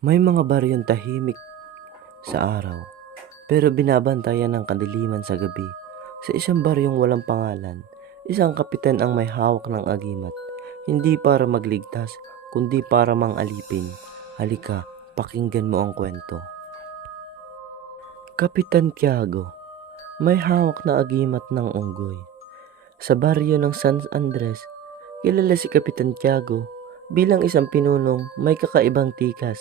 May mga baryong tahimik sa araw, pero binabantayan ng kadiliman sa gabi. Sa isang baryong walang pangalan, isang kapitan ang may hawak ng agimat. Hindi para magligtas, kundi para mangalipin. Halika, pakinggan mo ang kwento. Kapitan Tiago, may hawak na agimat ng unggoy. Sa baryo ng San Andres, kilala si Kapitan Tiago bilang isang pinunong may kakaibang tikas.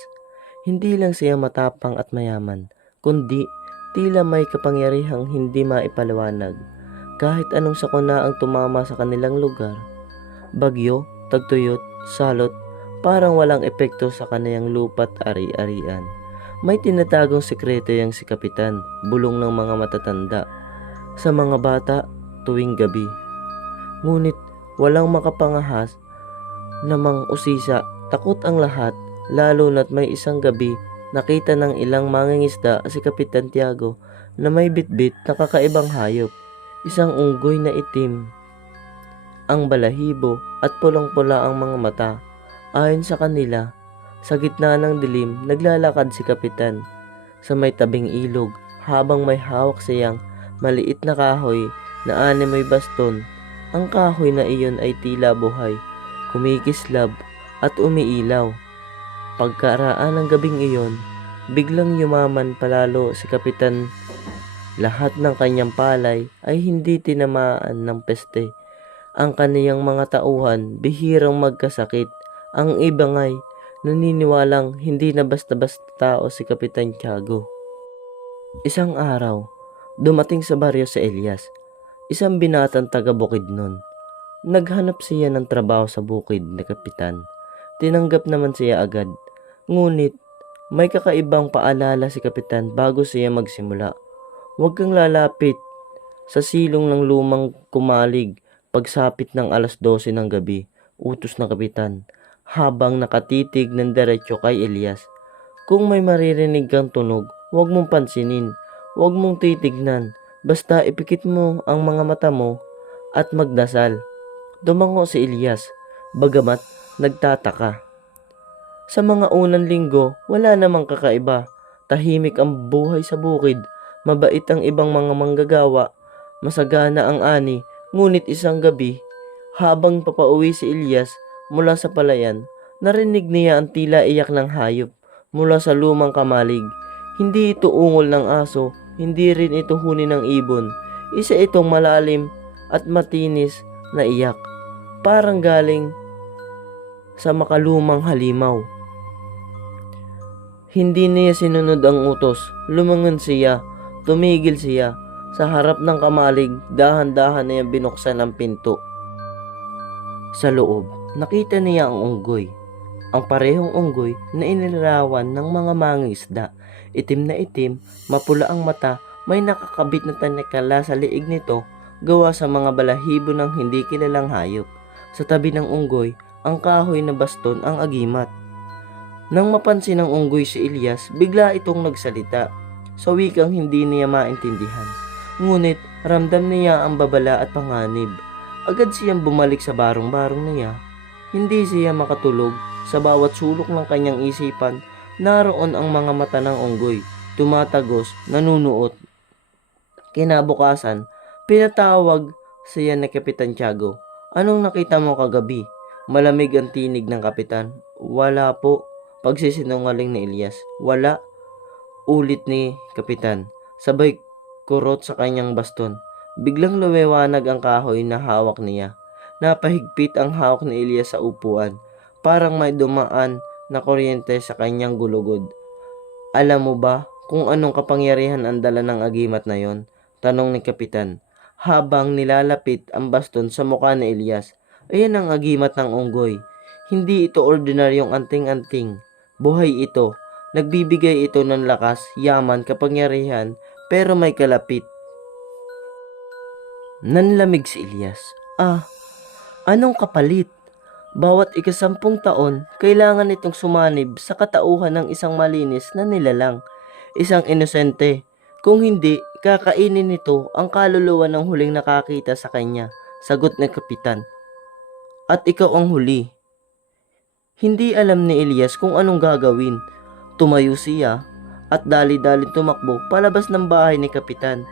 Hindi lang siya matapang at mayaman, kundi tila may kapangyarihang hindi maipaliwanag. Kahit anong sakuna ang tumama sa kanilang lugar, bagyo, tagtuyot, salot, parang walang epekto sa kaniyang lupa't ari-arian. May tinatagong sekreto yang si Kapitan, bulong ng mga matatanda, sa mga bata tuwing gabi. Ngunit walang makapangahas na mang-usisa, takot ang lahat, lalo na't may isang gabi nakita ng ilang mangingisda si Kapitan Tiago na may bitbit na kakaibang hayop, isang unggoy na itim ang balahibo at pulang-pula ang mga mata. Ayon sa kanila, sa gitna ng dilim naglalakad si Kapitan sa may tabing ilog habang may hawak siyang maliit na kahoy na animoy baston. Ang kahoy na iyon ay tila buhay, kumikislab at umiilaw. Pagkaraan ng gabing iyon, biglang yumaman palalo si Kapitan. Lahat ng kanyang palay ay hindi tinamaan ng peste. Ang kaniyang mga tauhan bihirang magkasakit. Ang iba nga'y naniniwalang hindi na basta-basta tao si Kapitan Tiago. Isang araw, dumating sa baryo si Elias, isang binatang taga Bukidnon. Naghanap siya ng trabaho sa bukid na kapitan. Tinanggap naman siya agad. Ngunit may kakaibang paalala si kapitan bago siya magsimula. Huwag kang lalapit sa silong ng lumang kumalig pagsapit ng alas 12 ng gabi, utos ng kapitan, habang nakatitig ng diretso kay Elias. Kung may maririnig kang tunog, huwag mong pansinin, huwag mong titignan, basta ipikit mo ang mga mata mo at magdasal. Dumango si Elias, bagamat nagtataka. Sa mga unang linggo, wala namang kakaiba. Tahimik ang buhay sa bukid, mabait ang ibang mga manggagawa, masagana ang ani. Ngunit isang gabi, habang papauwi si Elias mula sa palayan, narinig niya ang tila iyak ng hayop mula sa lumang kamalig. Hindi ito ungol ng aso, hindi rin ito huni ng ibon. Isa itong malalim at matinis na iyak, parang galing sa makalumang halimaw. Hindi niya sinunod ang utos. Lumangon siya, tumigil siya. Sa harap ng kamalig, dahan-dahan niya binuksan ang pinto. Sa loob, nakita niya ang unggoy. Ang parehong unggoy na inilarawan ng mga mangingisda. Itim na itim, mapula ang mata, may nakakabit na tanikala sa liig nito, gawa sa mga balahibo ng hindi kilalang hayop. Sa tabi ng unggoy, ang kahoy na baston ang agimat. Nang mapansin ng unggoy si Elias, bigla itong nagsalita sa wikang hindi niya maintindihan. Ngunit ramdam niya ang babala at panganib. Agad siyang bumalik sa barong-barong niya. Hindi siya makatulog. Sa bawat sulok ng kanyang isipan, naroon ang mga mata ng unggoy, tumatagos, nanunuot. Kinabukasan, pinatawag siya ni Kapitan Tiago. Anong nakita mo kagabi? Malamig ang tinig ng kapitan. Wala po. Pagsisinungaling ni Elias. Wala, ulit ni kapitan. Sabay kurot sa kanyang baston. Biglang lumiwanag ang kahoy na hawak niya. Napahigpit ang hawak ni Elias sa upuan. Parang may dumaan na kuryente sa kanyang gulugod. Alam mo ba kung anong kapangyarihan ang dala ng agimat na yon? Tanong ni kapitan. Habang nilalapit ang baston sa mukha ni Elias. Ayan ang agimat ng unggoy. Hindi ito ordinaryong anting-anting. Buhay ito. Nagbibigay ito ng lakas, yaman, kapangyarihan, pero may kalapit. Nanlamig si Elias. Anong kapalit? Bawat ika-10 taon, kailangan itong sumanib sa katauhan ng isang malinis na nilalang, isang inosente. Kung hindi, kakainin nito ang kaluluwa ng huling nakakita sa kanya, sagot ng kapitan. At ikaw ang huli. Hindi alam ni Elias kung anong gagawin. Tumayo siya at dali-dali tumakbo palabas ng bahay ni Kapitan.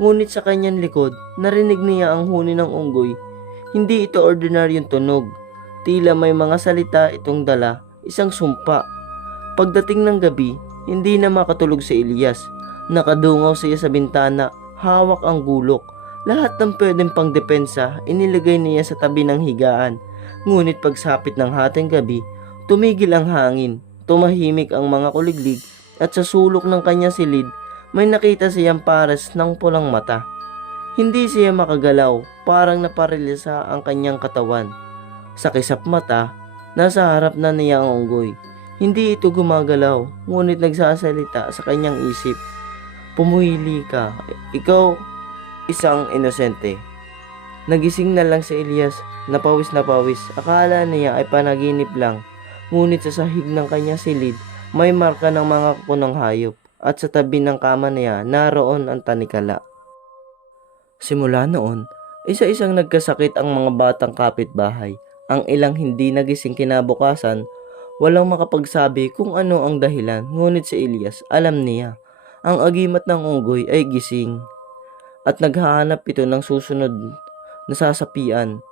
Ngunit sa kanyang likod, narinig niya ang huni ng unggoy. Hindi ito ordinaryong tunog. Tila may mga salita itong dala, isang sumpa. Pagdating ng gabi, hindi na makatulog si Elias. Nakadungaw siya sa bintana, hawak ang gulok. Lahat ng pwedeng pangdepensa, inilagay niya sa tabi ng higaan. Ngunit pagsapit ng hating gabi, tumigil ang hangin, tumahimik ang mga kuliglig, at sa sulok ng kanya silid, may nakita siyang pares ng pulang mata. Hindi siya makagalaw, parang naparalisa ang kanyang katawan. Sa kisap mata, nasa harap na niya ang unggoy. Hindi ito gumagalaw, ngunit nagsasalita sa kanyang isip. Pumuhili ka, ikaw isang inosente. Nagising na lang si Elias, napawis na pawis. Akala niya ay panaginip lang. Ngunit sa sahig ng kanyang silid, may marka ng mga kuko ng hayop. At sa tabi ng kama niya, naroon ang tanikala. Simula noon, isa-isang nagkasakit ang mga batang kapitbahay. Ang ilang hindi nagising kinabukasan, walang makapagsabi kung ano ang dahilan. Ngunit si Elias, alam niya, ang agimat ng unggoy ay gising. At naghahanap ito ng susunod na sasapian.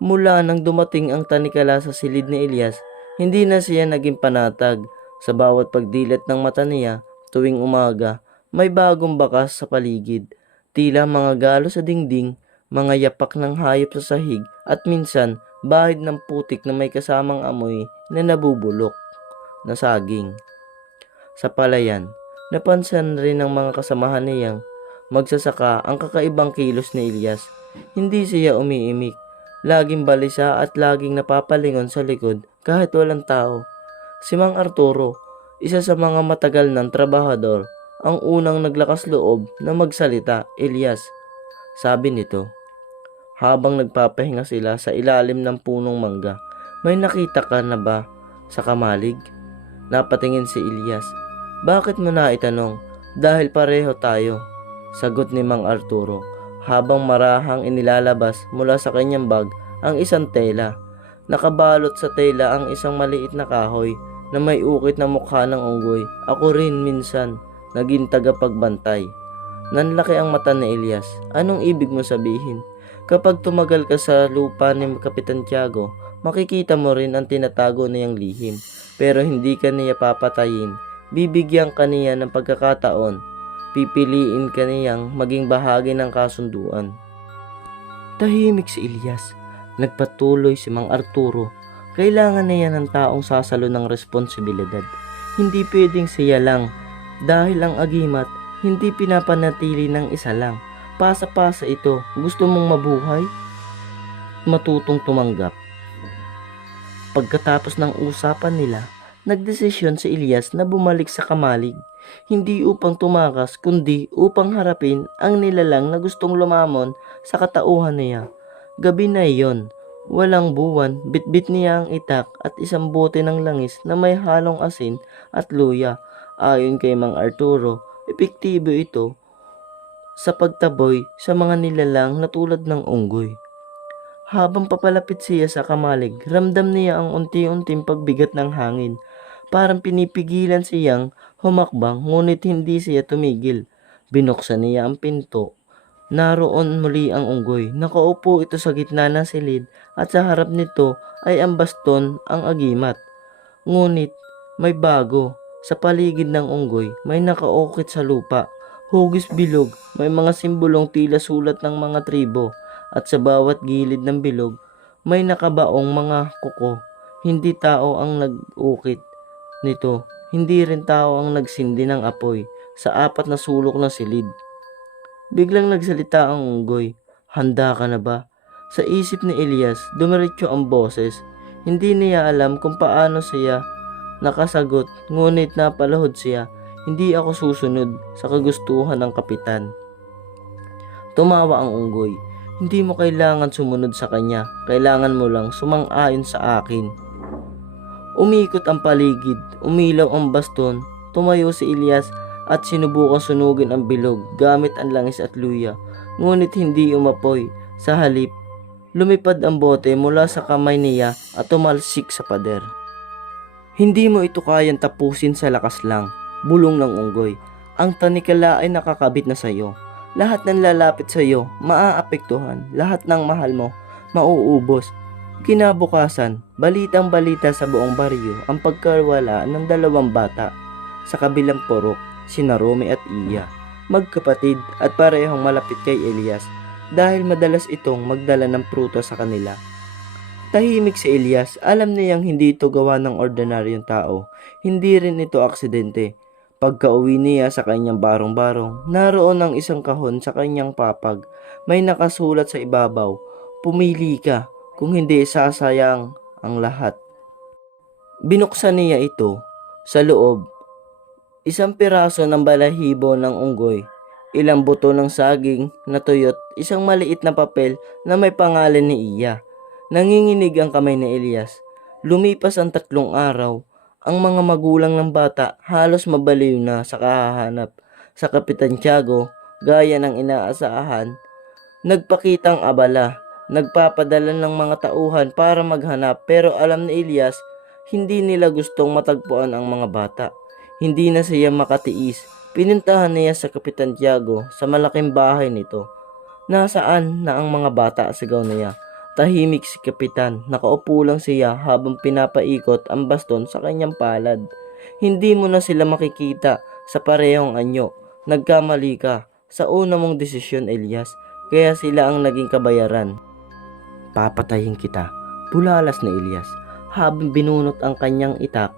Mula nang dumating ang tanikala sa silid ni Elias, hindi na siya naging panatag. Sa bawat pagdilat ng mata niya, tuwing umaga, may bagong bakas sa paligid. Tila mga galo sa dingding, mga yapak ng hayop sa sahig, at minsan, bahid ng putik na may kasamang amoy na nabubulok na saging. Sa palayan, napansin rin ng mga kasamahan niyang magsasaka ang kakaibang kilos ni Elias. Hindi siya umiimik, laging balisa at laging napapalingon sa likod kahit walang tao. Si Mang Arturo, isa sa mga matagal ng trabahador, ang unang naglakas loob na magsalita. Elias, sabi nito, habang nagpapahinga sila sa ilalim ng punong mangga, may nakita ka na ba sa kamalig? Napatingin si Elias. Bakit mo na itanong? Dahil pareho tayo, sagot ni Mang Arturo, habang marahang inilalabas mula sa kanyang bag ang isang tela. Nakabalot sa tela ang isang maliit na kahoy na may ukit na mukha ng unggoy. Ako rin minsan naging tagapagbantay. Nanlaki ang mata ni Elias. Anong ibig mo sabihin? Kapag tumagal ka sa lupa ni Kapitan Tiago, makikita mo rin ang tinatago niyang lihim. Pero hindi ka niya papatayin. Bibigyan ka niya ng pagkakataon. Pipiliin ka niyang maging bahagi ng kasunduan. Tahimik si Elias. Nagpatuloy si Mang Arturo. Kailangan niya ng taong sasalo ng responsibilidad. Hindi pwedeng siya lang. Dahil ang agimat, hindi pinapanatili ng isa lang. Pasa-pasa ito. Gusto mong mabuhay? Matutong tumanggap. Pagkatapos ng usapan nila, nagdesisyon si Elias na bumalik sa kamalig. Hindi upang tumakas, kundi upang harapin ang nilalang na gustong lumamon sa katauhan niya. Gabi na iyon. Walang buwan, bitbit niya ang itak at isang bote ng langis na may halong asin at luya. Ayon kay Mang Arturo, epektibo ito sa pagtaboy sa mga nilalang na tulad ng unggoy. Habang papalapit siya sa kamalig, ramdam niya ang unti-unting pagbigat ng hangin. Parang pinipigilan siyang humakbang, ngunit hindi siya tumigil. Binuksan niya ang pinto. Naroon muli ang unggoy. Nakaupo ito sa gitna ng silid at sa harap nito ay ang baston, ang agimat. Ngunit may bago. Sa paligid ng unggoy may nakaukit sa lupa. Hugis bilog, may mga simbolong tila sulat ng mga tribo. At sa bawat gilid ng bilog may nakabaong mga kuko. Hindi tao ang nag-ukit nito. Hindi rin tao ang nagsindi ng apoy sa apat na sulok ng silid. Biglang nagsalita ang unggoy. Handa ka na ba? Sa isip ni Elias, dumiretso ang boses. Hindi niya alam kung paano siya nakasagot, ngunit napalahod siya. Hindi ako susunod sa kagustuhan ng kapitan. Tumawa ang unggoy. Hindi mo kailangan sumunod sa kanya. Kailangan mo lang sumang-ayon sa akin. Umikot ang paligid. Umilaw ang baston. Tumayo si Elias at sinubukan sunugin ang bilog gamit ang langis at luya. Ngunit hindi umapoy. Sa halip, lumipad ang bote mula sa kamay niya at tumalsik sa pader. Hindi mo ito kayang tapusin sa lakas lang, bulong ng unggoy. Ang tanikala ay nakakabit na sa'yo. Lahat ng lalapit sa'yo, maaapektuhan. Lahat ng mahal mo, mauubos. Kinabukasan, balitang balita sa buong baryo ang pagkawala ng dalawang bata sa kabilang purok, sina Rome at Iya. Magkapatid at parehong malapit kay Elias dahil madalas itong magdala ng pruto sa kanila. Tahimik si Elias, alam niyang hindi ito gawa ng ordinaryong tao, hindi rin ito aksidente. Pagka-uwi niya sa kanyang barong-barong, naroon ang isang kahon sa kanyang papag. May nakasulat sa ibabaw, "Pumili ka, kung hindi sasayang ang lahat." Binuksan niya ito. Sa loob, isang piraso ng balahibo ng unggoy, ilang buto ng saging na tuyot, isang maliit na papel na may pangalan ni Iya. Nanginginig ang kamay ni Elias. Lumipas ang 3 araw. Ang mga magulang ng bata halos mabaliw na sa kahahanap sa Kapitan Tiago, gaya ng inaasahan. Nagpakitang abala, nagpapadala ng mga tauhan para maghanap, pero alam ni Elias, hindi nila gustong matagpuan ang mga bata. Hindi na siya makatiis. Pinuntahan niya sa Kapitan Tiago sa malaking bahay nito. "Nasaan na ang mga bata?" sigaw niya. Tahimik si Kapitan, nakaupo lang siya habang pinapaikot ang baston sa kanyang palad. "Hindi mo na sila makikita sa parehong anyo. Nagkamali ka sa una mong desisyon, Elias, kaya sila ang naging kabayaran." "Papatayin kita," bulalas ni Elias habang binunot ang kanyang itak.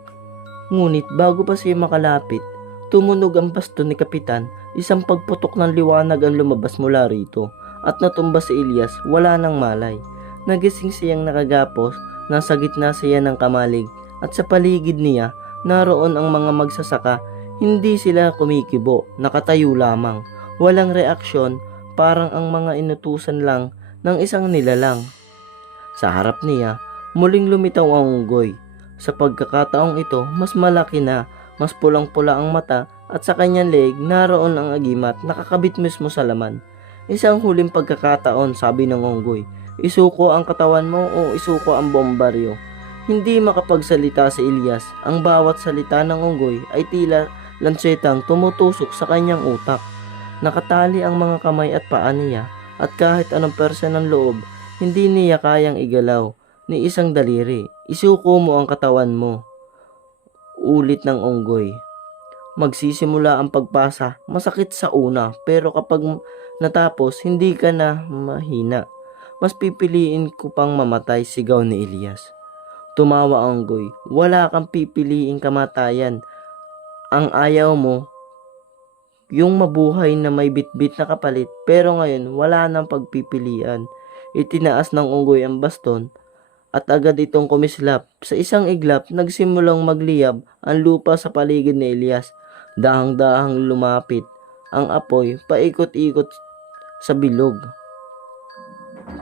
Ngunit bago pa siya makalapit, tumunog ang baston ni Kapitan. Isang pagputok ng liwanag ang lumabas mula rito at natumba si Elias, wala nang malay. Nagising siyang nakagapos, nasa gitna siya ng kamalig at sa paligid niya naroon ang mga magsasaka. Hindi sila kumikibo, nakatayo lamang, walang reaksyon, parang ang mga inutusan lang ng isang nilalang. Sa harap niya, muling lumitaw ang unggoy. Sa pagkakataong ito, mas malaki na, mas pulang-pula ang mata at sa kanyang leeg naroon ang agimat nakakabit mismo sa laman. "Isang huling pagkakataon," sabi ng unggoy. "Isuko ang katawan mo o isuko ang buong baryo." Hindi makapagsalita si Elias. Ang bawat salita ng unggoy ay tila lansetang tumutusok sa kanyang utak. Nakatali ang mga kamay at paa niya at kahit anong persa ng loob, hindi niya kayang igalaw ni isang daliri. "Isuko mo ang katawan mo," ulit ng unggoy. Magsisimula ang pagpasa. Masakit sa una, pero kapag natapos, hindi ka na mahina. "Mas pipiliin ko pang mamatay," sigaw ni Elias. Tumawa ang unggoy. "Wala kang pipiliing kamatayan. Ang ayaw mo, yung mabuhay na may bitbit na kapalit, pero ngayon wala nang pagpipilian." Itinaas ng unggoy ang baston at agad itong kumislap. Sa isang iglap, nagsimulang magliyab ang lupa sa paligid ni Elias. Dahang-dahang lumapit ang apoy paikot-ikot sa bilog,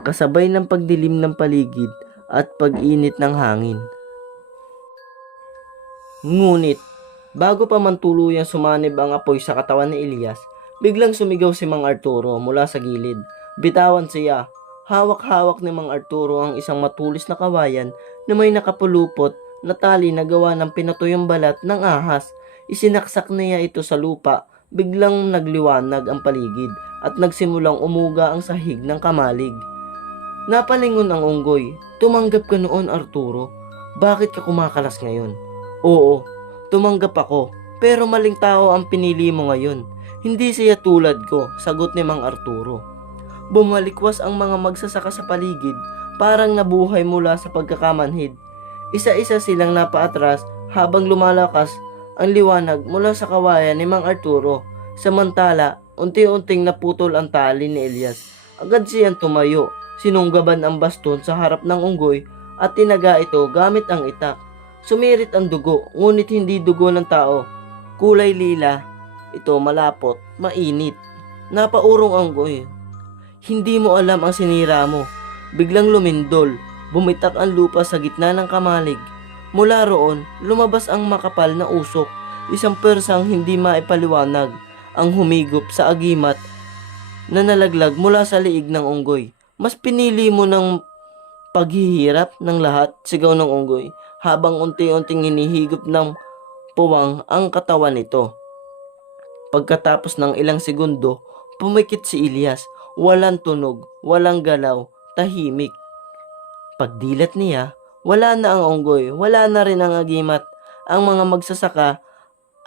kasabay ng pagdilim ng paligid at pag-init ng hangin. Ngunit, bago pa man tuluyang sumanib ang apoy sa katawan ni Elias, biglang sumigaw si Mang Arturo mula sa gilid. Bitawan siya. Hawak-hawak ni Mang Arturo ang isang matulis na kawayan na may nakapulupot na tali na gawa ng pinatuyong balat ng ahas. Isinaksak niya ito sa lupa. Biglang nagliwanag ang paligid at nagsimulang umuga ang sahig ng kamalig. Napalingon ang unggoy. "Tumanggap ka noon, Arturo. Bakit ka kumakalas ngayon?" "Oo, tumanggap ako. Pero maling tao ang pinili mo ngayon. Hindi siya tulad ko," sagot ni Mang Arturo. Bumalikwas ang mga magsasaka sa paligid, parang nabuhay mula sa pagkakamanhid. Isa-isa silang napaatras habang lumalakas ang liwanag mula sa kawayan ni Mang Arturo. Samantala, unti-unting naputol ang tali ni Elias. Agad siyang tumayo, sinunggaban ang baston sa harap ng unggoy at tinaga ito gamit ang itak. Sumirit ang dugo, ngunit hindi dugo ng tao. Kulay lila, ito malapot, mainit. Napaurong ang unggoy. "Hindi mo alam ang sinira mo." Biglang lumindol, bumitak ang lupa sa gitna ng kamalig. Mula roon, lumabas ang makapal na usok, isang persang hindi maipaliwanag, ang humigop sa agimat na nalaglag mula sa liig ng unggoy. "Mas pinili mo ng paghihirap ng lahat," sigaw ng unggoy, habang unti-unting hinihigop ng puwang ang katawan nito. Pagkatapos ng ilang segundo, pumikit si Ilyas. Walang tunog, walang galaw, tahimik. Pagdilat niya, wala na ang unggoy, wala na rin ang agimat. Ang mga magsasaka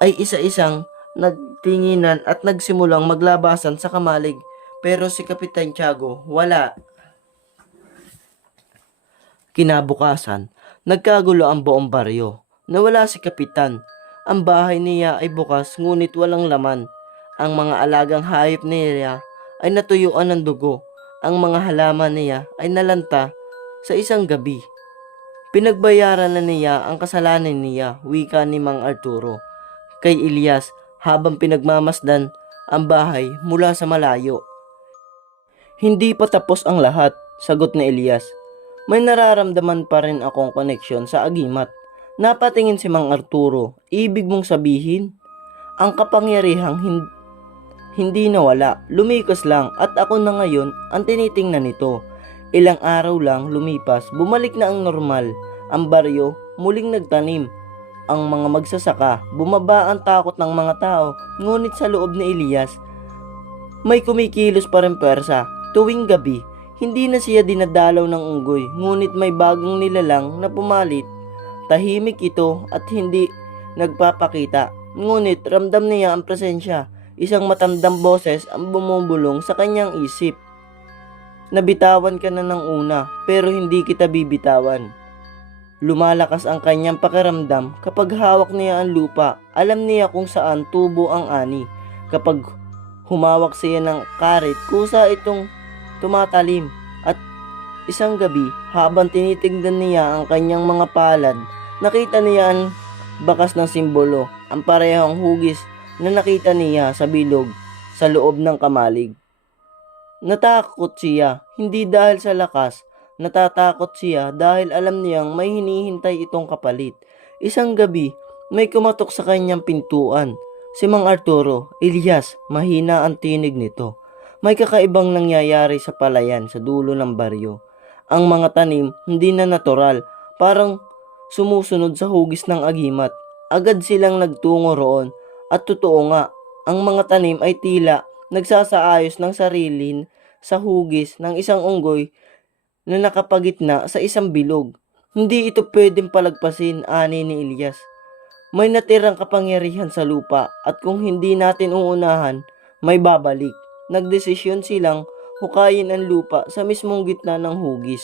ay isa-isang nagtinginan at nagsimulang maglabasan sa kamalig. Pero si Kapitan Tiago, wala. Kinabukasan, nagkagulo ang buong baryo. Nawala si Kapitan. Ang bahay niya ay bukas ngunit walang laman. Ang mga alagang hayop niya ay natuyuan ng dugo. Ang mga halaman niya ay nalanta sa isang gabi. Pinagbayaran na niya ang kasalanan niya, wika ni Mang Arturo kay Ilyas habang pinagmamasdan ang bahay mula sa malayo. Hindi pa tapos ang lahat, sagot ni Ilyas. May nararamdaman pa rin akong koneksyon sa agimat. Napatingin si Mang Arturo. Ibig mong sabihin? Ang kapangyarihang hindi nawala, lumikas lang at ako na ngayon ang tinitingnan nito. Ilang araw lang lumipas, bumalik na ang normal. Ang baryo muling nagtanim. Ang mga magsasaka, bumaba ang takot ng mga tao. Ngunit sa loob ni Ilyas, may kumikilos pa rin pwersa. Tuwing gabi, hindi na siya dinadalaw ng unggoy, ngunit may bagong nilalang na pumalit. Tahimik ito at hindi nagpapakita, ngunit ramdam niya ang presensya. Isang matandang boses ang bumubulong sa kanyang isip. Nabitawan ka na ng una, pero hindi kita bibitawan. Lumalakas ang kanyang pakiramdam kapag hawak niya ang lupa. Alam niya kung saan tubo ang ani. Kapag humawak siya ng karit, kusa itong tumatalim. At isang gabi, habang tinitignan niya ang kanyang mga palad, nakita niya ang bakas ng simbolo, ang parehong hugis na nakita niya sa bilog sa loob ng kamalig. Natakot siya, hindi dahil sa lakas. Natatakot siya dahil alam niyang may hinihintay itong kapalit. Isang gabi, may kumatok sa kanyang pintuan. Si Mang Arturo. Ilyas, mahina ang tinig nito. May kakaibang nangyayari sa palayan sa dulo ng baryo. Ang mga tanim hindi na natural, parang sumusunod sa hugis ng agimat. Agad silang nagtungo roon at totoo nga, ang mga tanim ay tila nagsasaayos ng sarili sa hugis ng isang unggoy na nakapagitna sa isang bilog. Hindi ito pwedeng palagpasin, ani ni Ilyas. May natirang kapangyarihan sa lupa at kung hindi natin uunahan, may babalik. Nagdesisyon silang hukayin ang lupa sa mismong gitna ng hugis.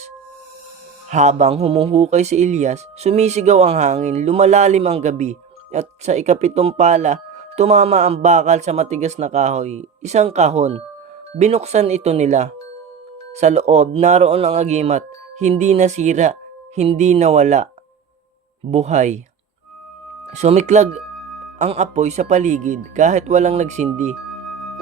Habang humuhukay si Ilyas, sumisigaw ang hangin, lumalalim ang gabi, at sa ikapitong pala, tumama ang bakal sa matigas na kahoy, isang kahon. Binuksan ito nila. Sa loob, naroon ang agimat, hindi nasira, hindi nawala, buhay. Sumiklag ang apoy sa paligid kahit walang nagsindi.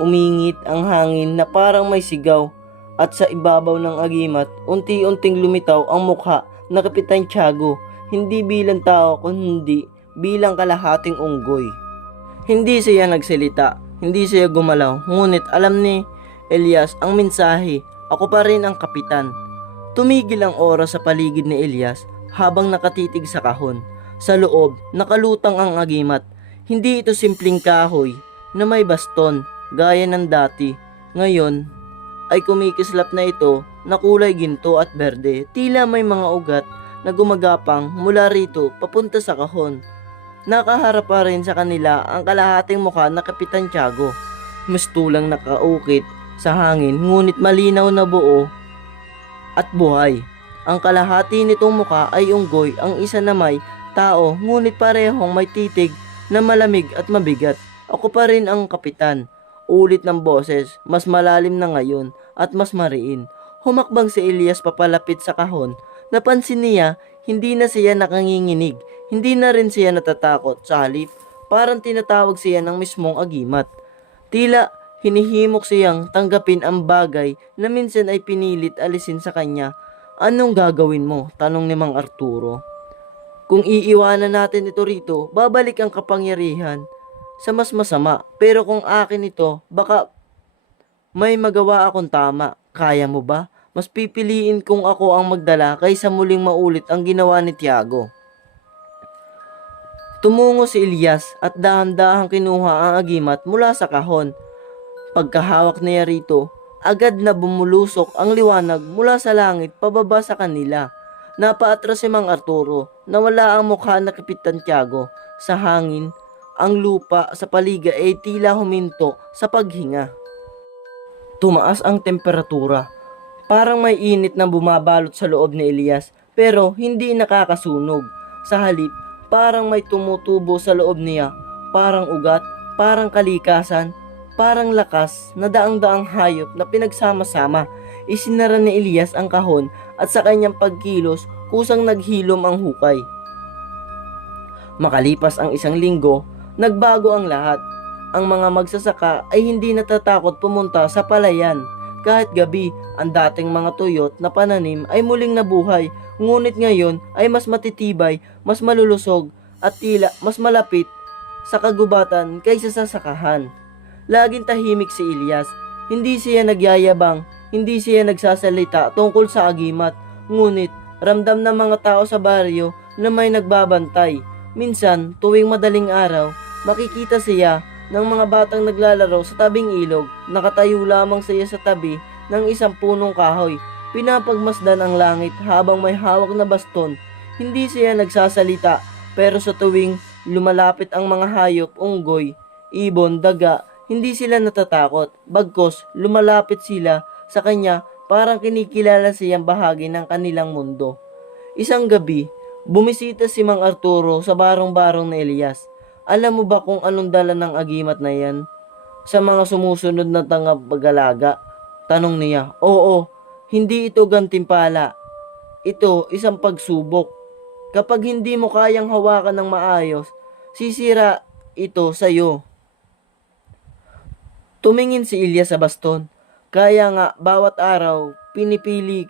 Umingit ang hangin na parang may sigaw at sa ibabaw ng agimat, unti-unting lumitaw ang mukha na Kapitan Tiago, hindi bilang tao kundi bilang kalahating unggoy. Hindi siya nagsalita, hindi siya gumalaw, ngunit alam ni Ilyas ang mensahe. Ako pa rin ang kapitan. Tumigil ang oras sa paligid ni Ilyas habang nakatitig sa kahon. Sa loob, nakalutang ang agimat. Hindi ito simpleng kahoy na may baston gaya ng dati. Ngayon ay kumikislap na ito na kulay ginto at berde. Tila may mga ugat na gumagapang mula rito papunta sa kahon. Nakaharap pa rin sa kanila ang kalahating mukha na Kapitan Tiago. Mistulang nakaukit sa hangin ngunit malinaw na buo at buhay. Ang kalahati nitong mukha ay unggoy, ang isa na may tao ngunit parehong may titig na malamig at mabigat. Ako pa rin ang kapitan. Ulit ng boses, mas malalim na ngayon at mas mariin. Humakbang si Ilyas papalapit sa kahon. Napansin niya, hindi na siya nakanginginig, hindi na rin siya natatakot. Sa halip, parang tinatawag siya ng mismong agimat. Tila hinihimok siyang tanggapin ang bagay na minsan ay pinilit alisin sa kanya. Anong gagawin mo? Tanong ni Mang Arturo. Kung iiwanan natin ito rito, babalik ang kapangyarihan sa mas masama. Pero kung akin ito, baka may magawa akong tama. Kaya mo ba? Mas pipiliin kung ako ang magdala kaysa muling maulit ang ginawa ni Tiago. Tumungo si Elias at dahan-dahang kinuha ang agimat mula sa kahon. Pagkahawak niya rito, agad na bumulusok ang liwanag mula sa langit pababa sa kanila. Napaatras si Mang Arturo, nawala ang mukha na Kapitan Tiago. Sa hangin, ang lupa sa paligid ay tila huminto sa paghinga. Tumaas ang temperatura. Parang may init na bumabalot sa loob ni Elias, pero hindi nakakasunog. Sa halip, parang may tumutubo sa loob niya, parang ugat, parang kalikasan, parang lakas na daang-daang hayop na pinagsama-sama. Isinara ni Elias ang kahon at sa kanyang pagkilos, kusang naghilom ang hukay. Makalipas ang 1 linggo, nagbago ang lahat. Ang mga magsasaka ay hindi natatakot pumunta sa palayan. Kahit gabi, ang dating mga tuyot na pananim ay muling nabuhay, ngunit ngayon ay mas matitibay, mas malulusog at tila mas malapit sa kagubatan kaysa sa sakahan. Laging tahimik si Elias. Hindi siya nagyayabang, hindi siya nagsasalita tungkol sa agimat, ngunit ramdam ng mga tao sa baryo na may nagbabantay. Minsan, tuwing madaling araw, makikita siya ng mga batang naglalaro sa tabing ilog. Nakatayo lamang siya sa tabi ng isang punong kahoy. Pinapagmasdan ang langit habang may hawak na baston. Hindi siya nagsasalita, pero sa tuwing lumalapit ang mga hayop, unggoy, ibon, daga, hindi sila natatakot. Bagkus, lumalapit sila sa kanya parang kinikilala siyang bahagi ng kanilang mundo. Isang gabi, bumisita si Mang Arturo sa barong-barong ni Elias. Alam mo ba kung anong dala ng agimat na yan? Sa mga sumusunod na tagapag-alaga? Tanong niya. Oo, hindi ito gantimpala. Ito isang pagsubok. Kapag hindi mo kayang hawakan ng maayos, sisira ito sa iyo. Tumingin si Elias sa baston. Kaya nga, bawat araw, pinipili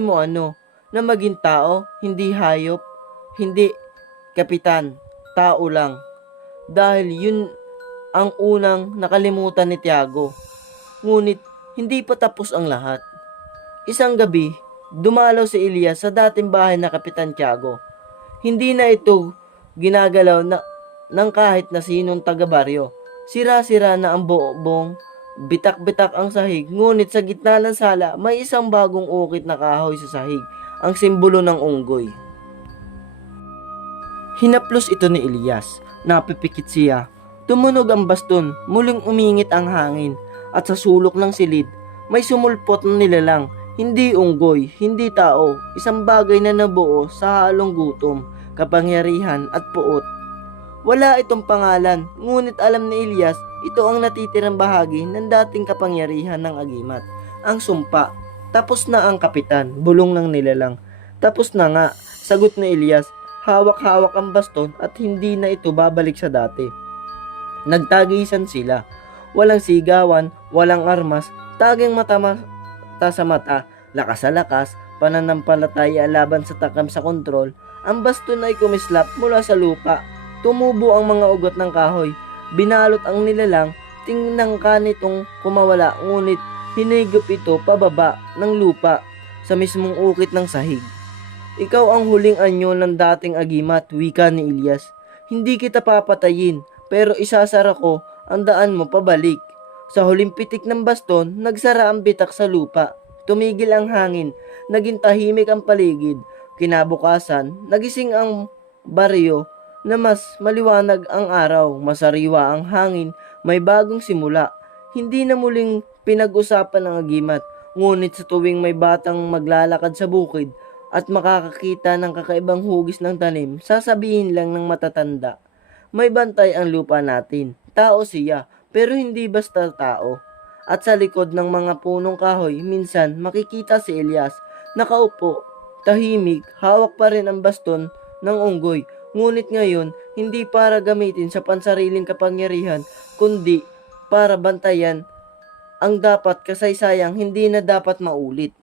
mo ano, na maging tao, hindi hayop, hindi kapitan, tao lang. Dahil yun ang unang nakalimutan ni Tiago. Ngunit, hindi pa tapos ang lahat. Isang gabi, dumalaw si Elias sa dating bahay na Kapitan Tiago. Hindi na ito ginagalaw ng kahit na sinong taga-baryo. Sira-sira na ang buong, bitak-bitak ang sahig, ngunit sa gitna ng sala may isang bagong ukit na kahoy sa sahig, ang simbolo ng unggoy. Hinaplos ito ni Elias. Napipikit siya. Tumunog ang baston, muling umingit ang hangin, at sa sulok ng silid, may sumulpot na nilalang. Hindi unggoy, hindi tao, isang bagay na nabuo sa halong gutom, kapangyarihan at puot. Wala itong pangalan, ngunit alam ni Elias, ito ang natitirang bahagi ng dating kapangyarihan ng agimat. Ang sumpa. Tapos na ang kapitan, bulong ng nilalang. Tapos na nga, sagot ni Elias. Hawak-hawak ang baston at hindi na ito babalik sa dati. Nagtagisan sila. Walang sigawan, walang armas, taging mata sa mata, lakas sa lakas, pananampalataya laban sa takam sa kontrol. Ang baston ay kumislap mula sa lupa. Tumubo ang mga ugat ng kahoy. Binalot ang nilalang, tingnan ka nitong kumawala, ngunit hinigop ito pababa ng lupa sa mismong ukit ng sahig. Ikaw ang huling anyo ng dating agimat, wika ni Elias. Hindi kita papatayin, pero isasara ko ang daan mo pabalik. Sa huling pitik ng baston, nagsara ang bitak sa lupa. Tumigil ang hangin, naging tahimik ang paligid. Kinabukasan, nagising ang baryo na mas maliwanag ang araw, masariwa ang hangin, may bagong simula. Hindi na muling pinag-usapan ang agimat, ngunit sa tuwing may batang maglalakad sa bukid at makakakita ng kakaibang hugis ng tanim, sasabihin lang ng matatanda, may bantay ang lupa natin. Tao siya, pero hindi basta tao. At sa likod ng mga punong kahoy, minsan makikita si Elias, nakaupo, tahimik, hawak pa rin ang baston ng unggoy. Ngunit ngayon, hindi para gamitin sa pansariling kapangyarihan, kundi para bantayan ang dapat kasaysayang hindi na dapat maulit.